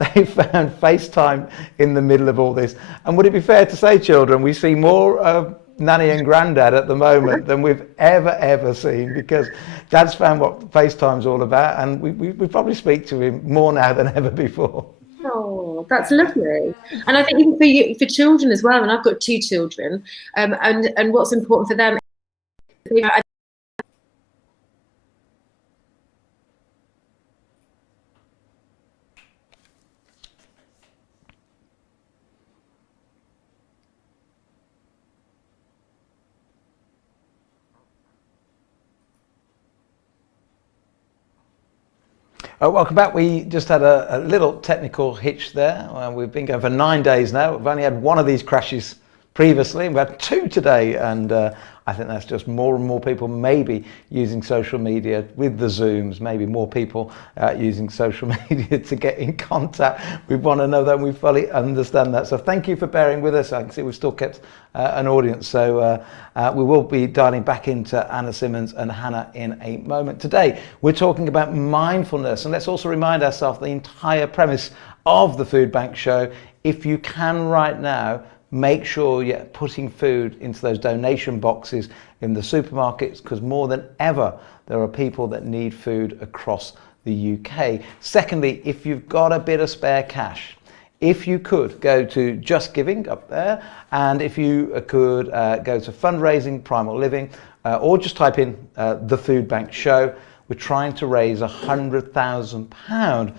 they found FaceTime in the middle of all this. And would it be fair to say, children, we see more of Nanny and Granddad at the moment than we've ever seen, because Dad's found what FaceTime's all about, and we probably speak to him more now than ever before. Oh, that's lovely. And I think even for children as well, and I've got 2 children, and what's important for them, Welcome back. We just had a little technical hitch there. We've been going for 9 days now. We've only had one of these crashes previously, and we had 2 today, and I think that's just more and more people maybe using social media with the Zooms, maybe more people using social media to get in contact with one another, and we fully understand that. So thank you for bearing with us. I can see we've still kept an audience, so we will be dialing back into Anna Simmons and Hannah in a moment. Today we're talking about mindfulness, and let's also remind ourselves the entire premise of the Food Bank show. If you can right now, make sure you're putting food into those donation boxes in the supermarkets, because more than ever there are people that need food across the UK. Secondly, if you've got a bit of spare cash, if you could go to Just Giving up there, and if you could go to fundraising, Primal Living, or just type in the Food Bank show, we're trying to raise £100,000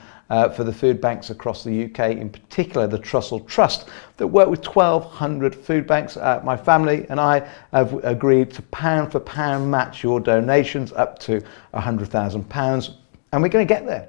for the food banks across the UK, in particular the Trussell Trust that work with 1,200 food banks. My family and I have agreed to pound for pound match your donations up to £100,000, and we're going to get there.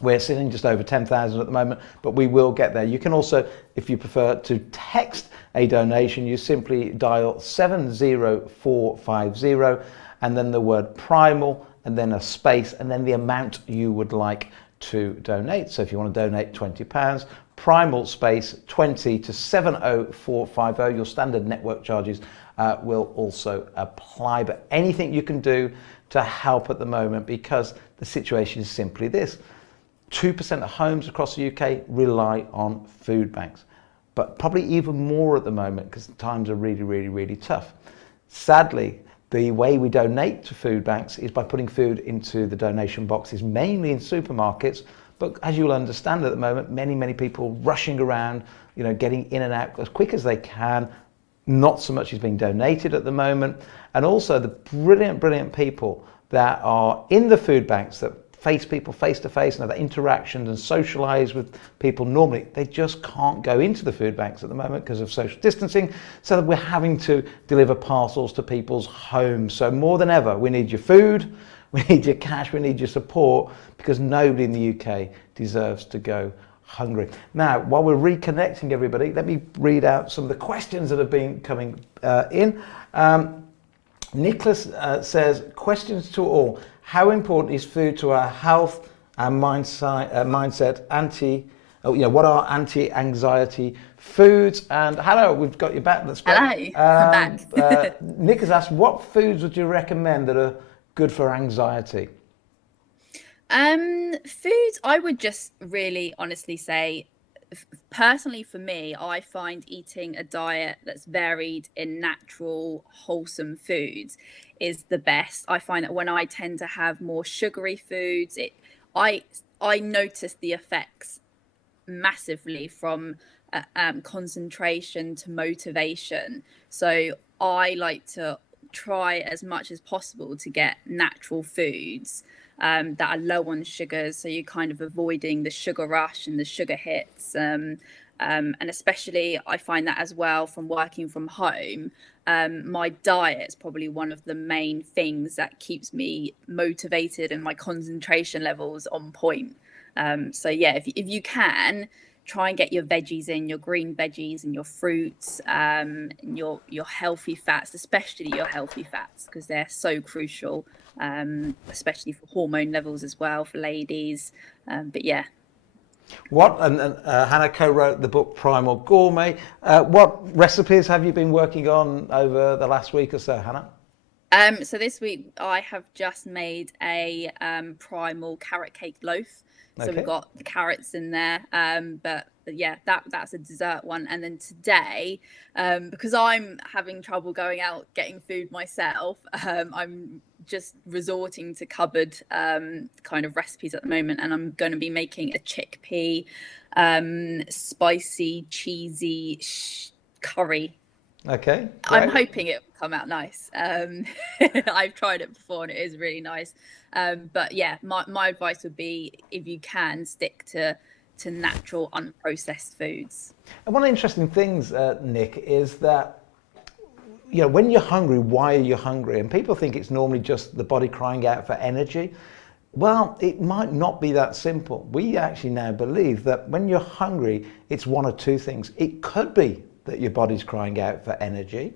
We're sitting just over 10,000 at the moment, but we will get there. You can also, if you prefer to text a donation, you simply dial 70450 and then the word Primal and then a space and then the amount you would like to donate. So if you want to donate £20, Primal space 20 to 70450, your standard network charges will also apply. But anything you can do to help at the moment, because the situation is simply this: 2% of homes across the UK rely on food banks, but probably even more at the moment because times are really, really, really tough. Sadly, the way we donate to food banks is by putting food into the donation boxes, mainly in supermarkets. But as you'll understand at the moment, many people rushing around, getting in and out as quick as they can. Not so much is being donated at the moment. And also the brilliant people that are in the food banks that face people face to face and have that interaction and socialize with people normally, they just can't go into the food banks at the moment because of social distancing, so that we're having to deliver parcels to people's homes. So more than ever, we need your food, we need your cash, we need your support, because nobody in the UK deserves to go hungry. Now, while we're reconnecting everybody, let me read out some of the questions that have been coming in. Nicholas says, questions to all. How important is food to our health, our mindset, what are anti-anxiety foods? And hello, we've got you back. Let's go. Hello, I'm back. Nick has asked, what foods would you recommend that are good for anxiety? Foods, I would just really honestly say, personally for me, I find eating a diet that's varied in natural, wholesome foods is the best. I find that when I tend to have more sugary foods, I notice the effects massively from concentration to motivation. So I like to try as much as possible to get natural foods that are low on sugars, so you're kind of avoiding the sugar rush and the sugar hits, and especially I find that as well from working from home. My diet is probably one of the main things that keeps me motivated and my concentration levels on point. So yeah, if you can, try and get your veggies in, your green veggies and your fruits, and your healthy fats, especially your healthy fats, because they're so crucial, especially for hormone levels as well for ladies. But yeah. Hannah co-wrote the book Primal Gourmet. What recipes have you been working on over the last week or so, Hannah? So this week I have just made a primal carrot cake loaf. So Okay. we've got the carrots in there, but yeah, that's a dessert one. And then today, because I'm having trouble going out getting food myself, I'm just resorting to cupboard kind of recipes at the moment, and I'm going to be making a chickpea spicy cheesy curry. Okay. I'm great. hoping it will come out nice. I've tried it before and it is really nice. But yeah, my advice would be, if you can, stick to natural, unprocessed foods. And one of the interesting things, Nick, is that when you're hungry, why are you hungry? And people think it's normally just the body crying out for energy. Well, it might not be that simple. We actually now believe that when you're hungry, it's one of two things. It could be that your body's crying out for energy,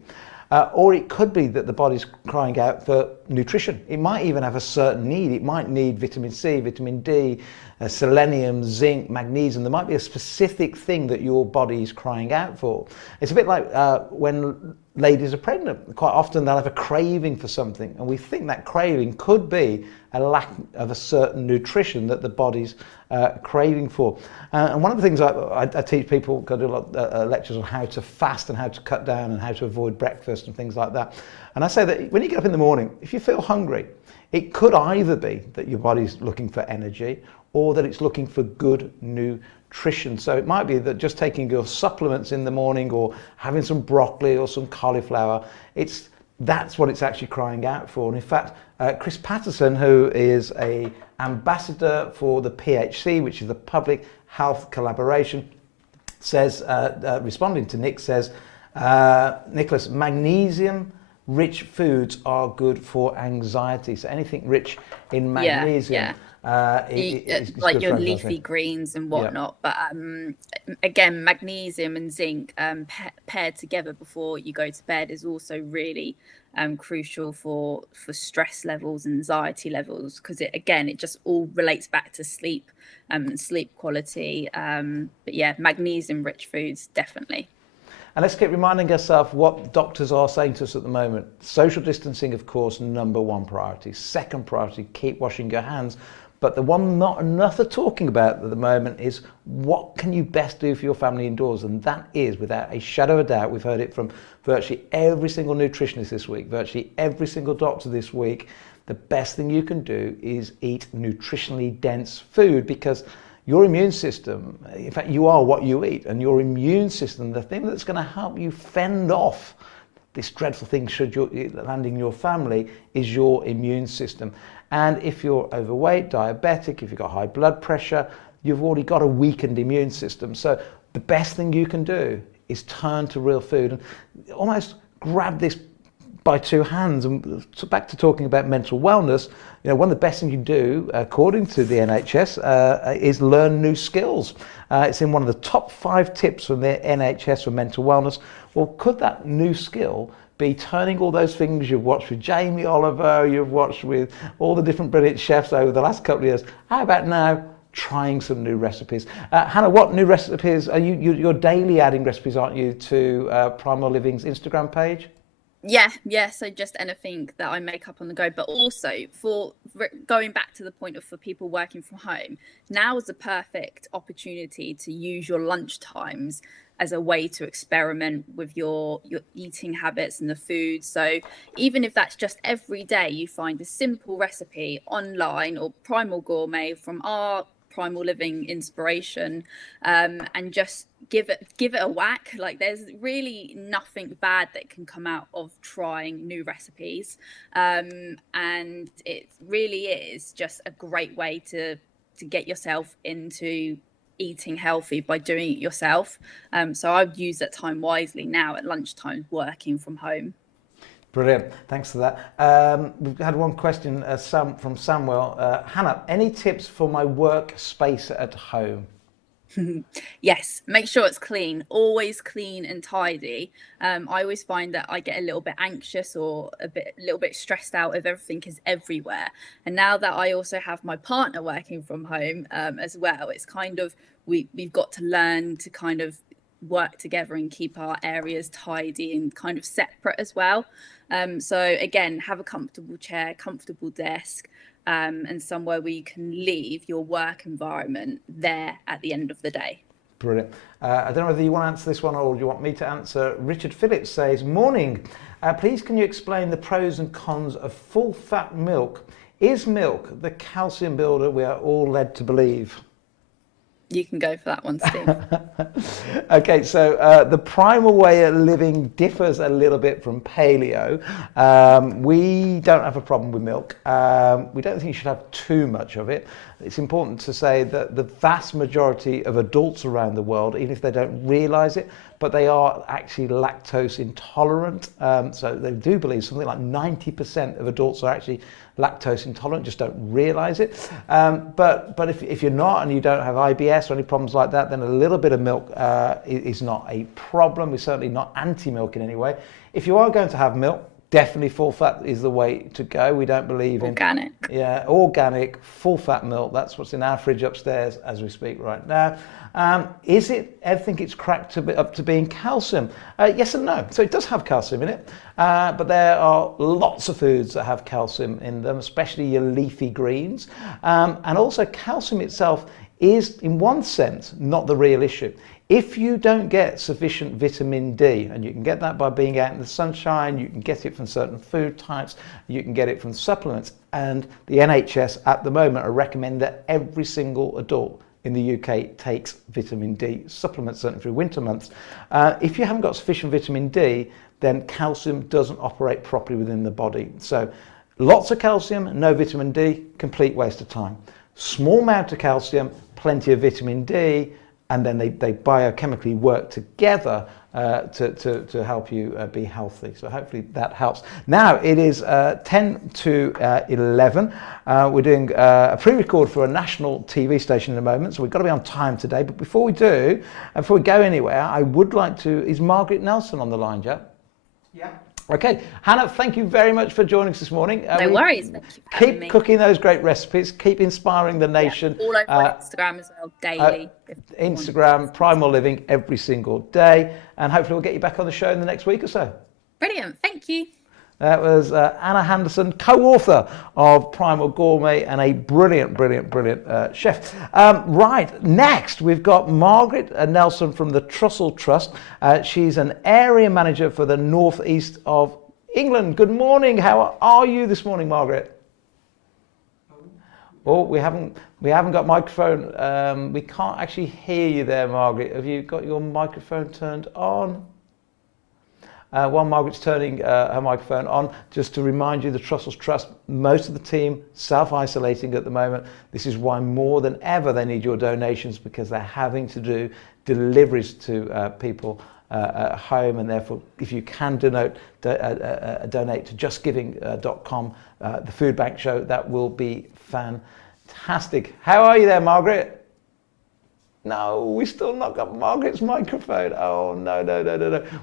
or it could be that the body's crying out for nutrition. It might even have a certain need. It might need vitamin C, vitamin D, selenium, zinc, magnesium. There might be a specific thing that your body is crying out for. It's a bit like when ladies are pregnant. Quite often they'll have a craving for something, and we think that craving could be a lack of a certain nutrition that the body's craving for. And one of the things I teach people, I do a lot of lectures on how to fast and how to cut down and how to avoid breakfast and things like that. And I say that when you get up in the morning, if you feel hungry, it could either be that your body's looking for energy or that it's looking for good nutrition. So it might be that just taking your supplements in the morning or having some broccoli or some cauliflower, that's what it's actually crying out for. And in fact, Chris Patterson, who is a ambassador for the PHC, which is the Public Health Collaboration, says, responding to Nick, says, Nicholas, magnesium rich foods are good for anxiety. So anything rich in magnesium, is like good your for leafy anxiety. greens and whatnot. But again, magnesium and zinc paired together before you go to bed is also really crucial for stress levels, anxiety levels, because it just all relates back to sleep and sleep quality. But yeah, magnesium rich foods definitely. And let's keep reminding ourselves what doctors are saying to us at the moment. Social distancing, of course, number one priority. Second priority, keep washing your hands. But the one not enough are talking about at the moment is what can you best do for your family indoors? And that is, without a shadow of a doubt, we've heard it from virtually every single nutritionist this week, virtually every single doctor this week, the best thing you can do is eat nutritionally dense food, because your immune system, in fact, you are what you eat, and your immune system, the thing that's going to help you fend off this dreadful thing should you land in your family, is your immune system. And if you're overweight, diabetic, if you've got high blood pressure, you've already got a weakened immune system. So the best thing you can do is turn to real food and almost grab this by two hands. And back to talking about mental wellness, one of the best things you do, according to the NHS, is learn new skills. It's in one of the top 5 tips from the NHS for mental wellness. Well, could that new skill be turning all those things you've watched with Jamie Oliver, you've watched with all the different brilliant chefs over the last couple of years? How about now trying some new recipes? Hannah, what new recipes are you're daily adding recipes, aren't you, to Primal Living's Instagram page? Yeah. So just anything that I make up on the go, but also for going back to the point of for people working from home, now is the perfect opportunity to use your lunch times as a way to experiment with your eating habits and the food. So even if that's just every day you find a simple recipe online or Primal Gourmet from our Primal Living inspiration, and just give it a whack. Like, there's really nothing bad that can come out of trying new recipes, and it really is just a great way to get yourself into eating healthy by doing it yourself. So I've used that time wisely now at lunchtime working from home. Brilliant, thanks for that. We've had one question from Samuel. Hannah, any tips for my workspace at home? Yes, make sure it's clean, always clean and tidy. I always find that I get a little bit anxious or a little bit stressed out if everything is everywhere. And now that I also have my partner working from home as well, it's kind of, we've got to learn to kind of work together and keep our areas tidy and kind of separate as well. So again, have a comfortable chair, comfortable desk, and somewhere where you can leave your work environment there at the end of the day. Brilliant. I don't know whether you want to answer this one or do you want me to answer. Richard Phillips says, morning, please can you explain the pros and cons of full fat milk? Is milk the calcium builder we are all led to believe? You can go for that one, Steve. Okay, so the primal way of living differs a little bit from paleo. We don't have a problem with milk. We don't think you should have too much of it. It's important to say that the vast majority of adults around the world, even if they don't realise it, but they are actually lactose intolerant. So they do believe something like 90% of adults are actually lactose intolerant, just don't realise it. But if you're not and you don't have IBS or any problems like that, then a little bit of milk is not a problem. We're certainly not anti-milk in any way. If you are going to have milk, definitely full fat is the way to go. We don't believe in organic. Yeah, organic, full fat milk. That's what's in our fridge upstairs as we speak right now. Is it, I think it's cracked up to being calcium? Yes and no. So it does have calcium in it, but there are lots of foods that have calcium in them, especially your leafy greens. And also calcium itself is, in one sense, not the real issue. If you don't get sufficient vitamin D, and you can get that by being out in the sunshine, you can get it from certain food types, you can get it from supplements, and the NHS at the moment are recommending that every single adult in the UK takes vitamin D supplements, certainly through winter months. If you haven't got sufficient vitamin D, then calcium doesn't operate properly within the body. So Lots of calcium, no vitamin D, complete waste of time. Small amount of calcium, plenty of vitamin D, and then they biochemically work together to help you be healthy. So hopefully that helps. Now it is 10 to 11. We're doing a pre-record for a national TV station in a moment, so we've got to be on time today. But before we do, and before we go anywhere, I would like to, is Margaret Nelson on the line, Jack? Yeah. Okay, Hannah, thank you very much for joining us this morning. No worries. Thank you for having me. Keep cooking those great recipes. Keep inspiring the nation. Yeah, all over on Instagram as well, daily. Instagram, Primal Living, every single day. And hopefully we'll get you back on the show in the next week or so. Brilliant. Thank you. That was Anna Henderson, co-author of Primal Gourmet and a brilliant chef. Right, next we've got Margaret Nelson from the Trussell Trust. She's an area manager for the northeast of England. Good morning. How are you this morning, Margaret? Oh, we haven't got microphone. We can't actually hear you there, Margaret. Have you got your microphone turned on? While Margaret's turning her microphone on, just to remind you, the Trussell Trust, most of the team self-isolating at the moment. This is why more than ever they need your donations, because they're having to do deliveries to people at home, and therefore if you can donate to justgiving.com, the food bank show, that will be fantastic. How are you there, Margaret? No, we still not got Margaret's microphone. Oh, no.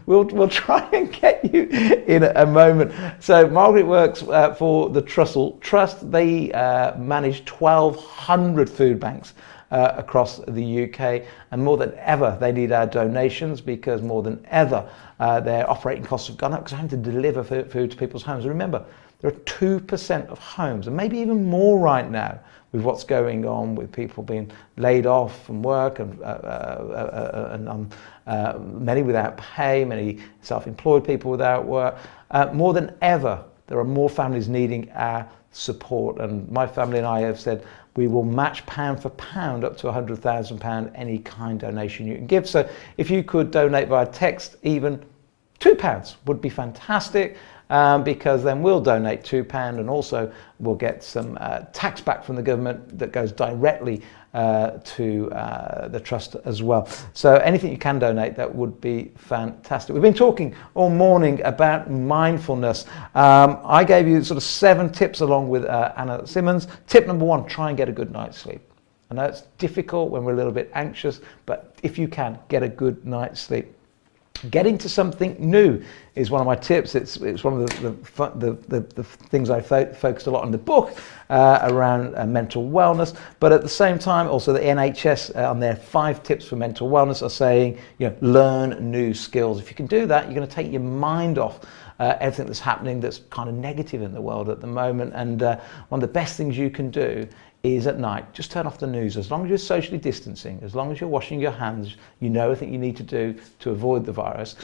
We'll try and get you in a moment. So Margaret works for the Trussell Trust. They manage 1,200 food banks across the UK, and more than ever they need our donations, because more than ever their operating costs have gone up because they're having to deliver food to people's homes. And remember, there are 2% of homes, and maybe even more right now, with what's going on with people being laid off from work and many without pay, many self-employed people without work. More than ever, there are more families needing our support, and my family and I have said we will match pound for pound up to £100,000 any kind donation you can give. So if you could donate via text, even £2 would be fantastic. Because then we'll donate £2 and also we'll get some tax back from the government that goes directly to the trust as well. So anything you can donate, that would be fantastic. We've been talking all morning about mindfulness. I gave you sort of 7 tips along with Anna Simmons. Tip number 1, try and get a good night's sleep. I know it's difficult when we're a little bit anxious, but if you can, get a good night's sleep. Getting to something new is one of my tips. It's one of the things I focused a lot on the book around mental wellness. But at the same time, also the NHS on their 5 tips for mental wellness are saying, learn new skills. If you can do that, you're going to take your mind off everything that's happening that's kind of negative in the world at the moment. And one of the best things you can do is at night, just turn off the news. As long as you're socially distancing, as long as you're washing your hands, you know everything you need to do to avoid the virus.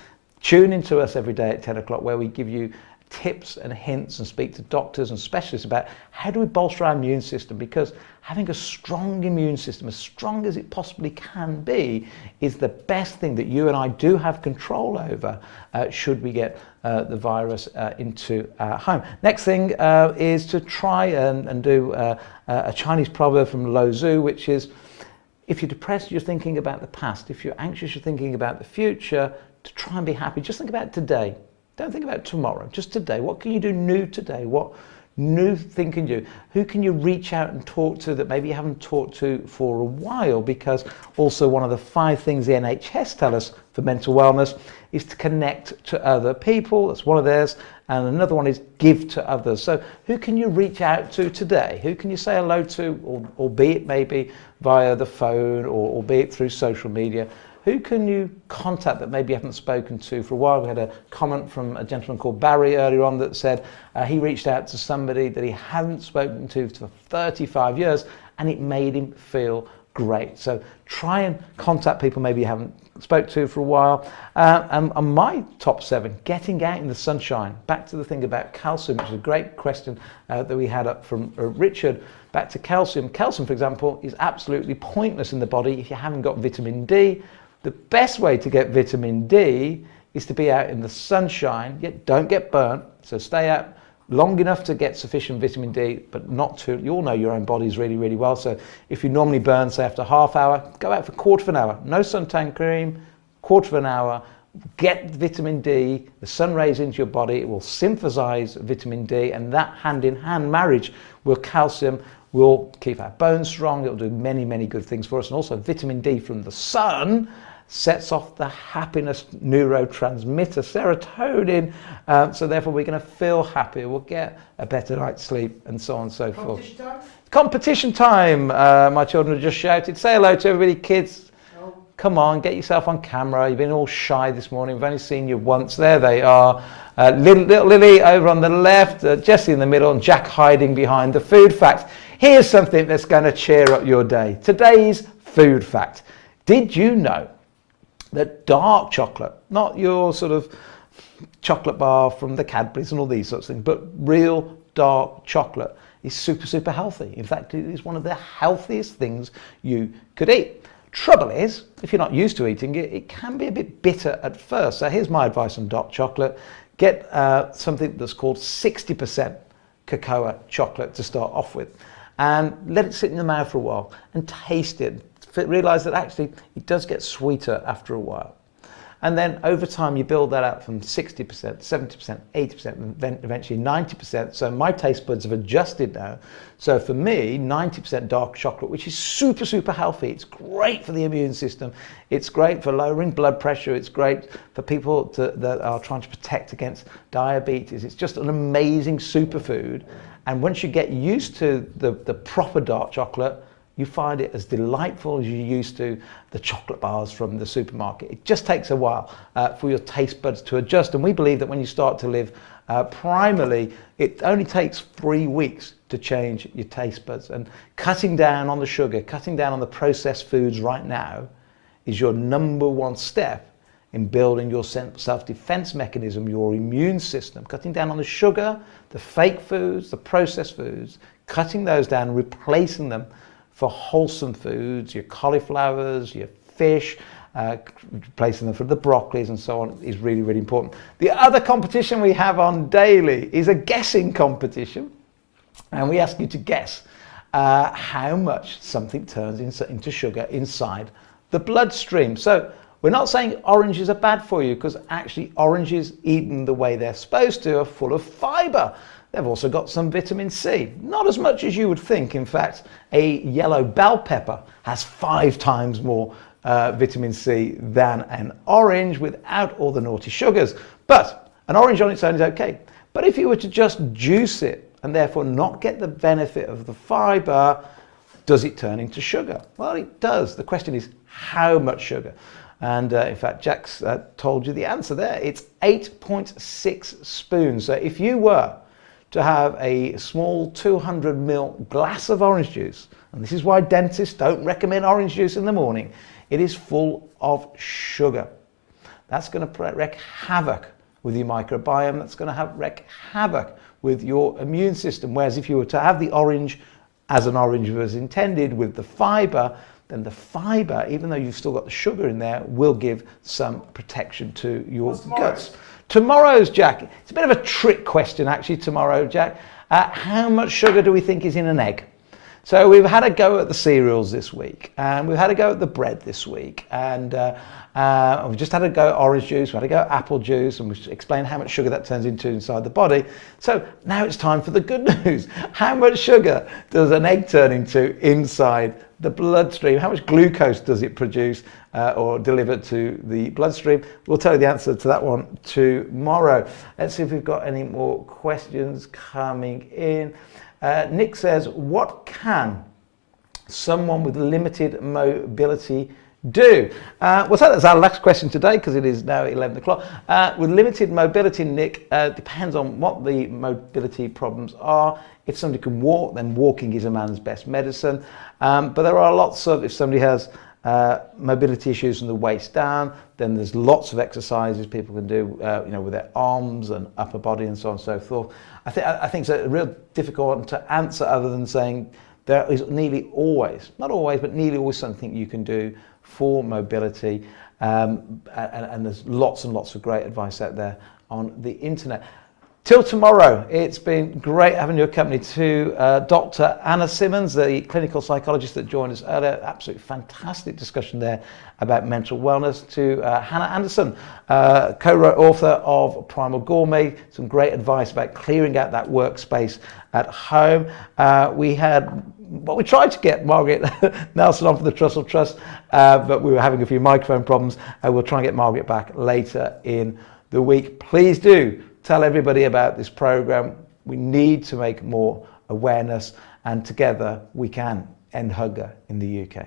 Tune into us every day at 10 o'clock, where we give you tips and hints and speak to doctors and specialists about how do we bolster our immune system, because having a strong immune system, as strong as it possibly can be, is the best thing that you and I do have control over should we get the virus into our home. Next thing is to try and do a Chinese proverb from Lao Tzu, which is, if you're depressed, you're thinking about the past. If you're anxious, you're thinking about the future. To try and be happy, just think about today. Don't think about tomorrow, just today. What can you do new today? What new thing can you do? Who can you reach out and talk to that maybe you haven't talked to for a while? Because also one of the 5 things the NHS tell us for mental wellness is to connect to other people. That's one of theirs. And another one is give to others. So who can you reach out to today? Who can you say hello to, albeit maybe via the phone or albeit through social media? Who can you contact that maybe you haven't spoken to for a while? We had a comment from a gentleman called Barry earlier on that said he reached out to somebody that he hadn't spoken to for 35 years and it made him feel great. So try and contact people maybe you haven't spoke to for a while. And my top 7, getting out in the sunshine. Back to the thing about calcium, which is a great question that we had up from Richard. Back to calcium. Calcium, for example, is absolutely pointless in the body if you haven't got vitamin D. The best way to get vitamin D is to be out in the sunshine, yet don't get burnt. So stay out long enough to get sufficient vitamin D, but not too. You all know your own bodies really, really well. So if you normally burn, say after half hour, go out for quarter of an hour. No suntan cream, quarter of an hour. Get vitamin D, the sun rays into your body. It will synthesize vitamin D, and that hand-in-hand marriage with calcium will keep our bones strong. It will do many, many good things for us. And also vitamin D from the sun sets off the happiness neurotransmitter, serotonin. So therefore we're going to feel happier. We'll get a better night's sleep and so on and so forth. Competition time. My children have just shouted. Say hello to everybody, kids. Come on, get yourself on camera. You've been all shy this morning. We've only seen you once. There they are. Little Lily over on the left, Jessie in the middle, and Jack hiding behind the food fact. Here's something that's going to cheer up your day. Today's food fact. Did you know that dark chocolate, not your sort of chocolate bar from the Cadbury's and all these sorts of things, but real dark chocolate is super, super healthy. In fact, it is one of the healthiest things you could eat. Trouble is, if you're not used to eating it, it can be a bit bitter at first. So here's my advice on dark chocolate. Get something that's called 60% cocoa chocolate to start off with, and let it sit in the mouth for a while and taste it. Realize that actually it does get sweeter after a while. And then over time you build that up from 60%, 70%, 80%, and then eventually 90%. So my taste buds have adjusted now. So for me, 90% dark chocolate, which is super, super healthy. It's great for the immune system. It's great for lowering blood pressure. It's great for people that are trying to protect against diabetes. It's just an amazing superfood. And once you get used to the proper dark chocolate, you find it as delightful as you used to the chocolate bars from the supermarket. It just takes a while for your taste buds to adjust. And we believe that when you start to live primally, it only takes 3 weeks to change your taste buds. And cutting down on the sugar, cutting down on the processed foods right now is your number one step in building your self-defense mechanism, your immune system. Cutting down on the sugar, the fake foods, the processed foods, cutting those down, replacing them for wholesome foods, your cauliflowers, your fish, replacing them for the broccolis and so on is really, really important. The other competition we have on daily is a guessing competition. And we ask you to guess how much something turns into sugar inside the bloodstream. So we're not saying oranges are bad for you, because actually oranges eaten the way they're supposed to are full of fiber. They've also got some vitamin C, not as much as you would think. In fact, a yellow bell pepper has 5 times more vitamin C than an orange without all the naughty sugars. But an orange on its own is okay. But if you were to just juice it and therefore not get the benefit of the fiber, does it turn into sugar? Well, it does. The question is how much sugar? And in fact, Jack's told you the answer there. It's 8.6 spoons. So if you were to have a small 200 ml glass of orange juice, and this is why dentists don't recommend orange juice in the morning, it is full of sugar. That's going to wreak havoc with your microbiome. That's going to wreak havoc with your immune system. Whereas if you were to have the orange as an orange was intended with the fiber, then the fiber, even though you've still got the sugar in there, will give some protection to your guts. Tomorrow's, Jack, it's a bit of a trick question actually tomorrow, Jack. How much sugar do we think is in an egg? So we've had a go at the cereals this week, and we've had a go at the bread this week, and we've just had a go at orange juice, we had a go at apple juice, and we've explained how much sugar that turns into inside the body. So now it's time for the good news. How much sugar does an egg turn into inside the bloodstream? How much glucose does it produce or deliver to the bloodstream? We'll tell you the answer to that one tomorrow. Let's see if we've got any more questions coming in. Nick says, what can someone with limited mobility do? Well, so that's our last question today, because it is now 11 o'clock. With limited mobility, Nick, depends on what the mobility problems are. If somebody can walk, then walking is a man's best medicine. But there are lots of, if somebody has mobility issues from the waist down, then there's lots of exercises people can do, with their arms and upper body and so on and so forth. I think it's a real difficult one to answer, other than saying there is nearly always, not always, but nearly always something you can do for mobility. And there's lots and lots of great advice out there on the internet. Till tomorrow, it's been great having your company to Dr. Anna Simmons, the clinical psychologist that joined us earlier. Absolutely fantastic discussion there about mental wellness. To Hannah Anderson, co-wrote author of Primal Gourmet, some great advice about clearing out that workspace at home. We tried to get Margaret Nelson on for the Trussell Trust, but we were having a few microphone problems. We'll try and get Margaret back later in the week. Please do tell everybody about this program. We need to make more awareness, and together we can end hunger in the UK.